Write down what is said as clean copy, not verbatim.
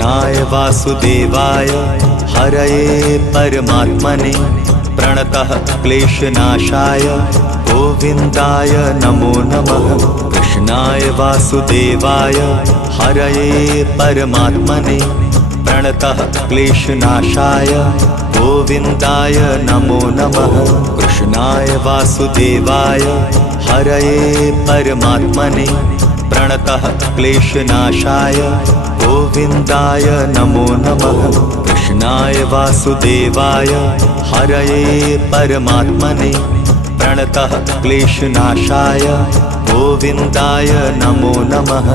कृष्णाय वासुदेवाय हरये परमात्मने प्रणतः क्लेशनाशाय गोविन्दाय नमो नमः। कृष्णाय वासुदेवाय हरये परमात्मने प्रणतः क्लेशनाशाय गोविन्दाय नमो नमः। कृष्णाय वासुदेवाय हरये परमात्मने प्रणतः क्लेशनाशाय गोविन्दाय नमो नमः। कृष्णाय वासुदेवाय हरये परमात्मने प्रणतः क्लेशनाशाय गोविन्दाय नमो नमः।